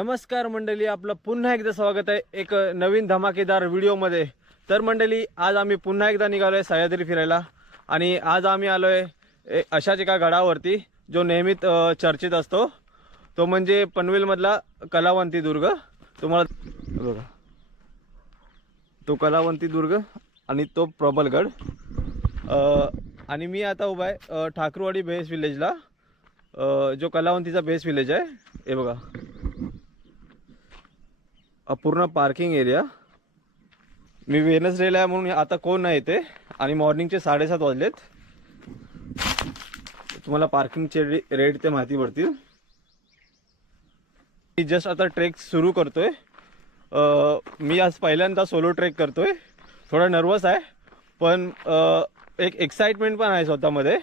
नमस्कार मंडळी आपलं पुन्हा एकदा स्वागत आहे एक नवीन धमाकेदार व्हिडिओमध्ये. तर मंडळी आज आम्ही पुन्हा एकदा निघालो आहे सह्याद्री फिरायला आणि आज आम्ही आलो आहे अशाच एका गडावरती जो नेहमीच चर्चेत असतो. तो म्हणजे पनवेलमधला कलावंती दुर्ग. तुम्हाला बघा. तो कलावंती दुर्ग आणि तो प्रबलगड. आणि मी आता उभा आहे अ, ठाकरवाडी बेस विलेजला. जो कलावंतीचा बेस विलेज आहे हे बघा. पूर्ण पार्किंग एरिया मी वेनसडेला आहे म्हणून आता कोण नाही येते आणि मॉर्निंगचे साडेसात वाजलेत. तुम्हाला पार्किंगचे रे- रेट ते माहिती पडतील. मी जस्ट आता ट्रेक सुरू करतोय. मी आज पहिल्यांदा सोलो ट्रेक करतोय. थोडा नर्वस आहे. पण एक एक्साइटमेंट पण आहे स्वतःमध्ये.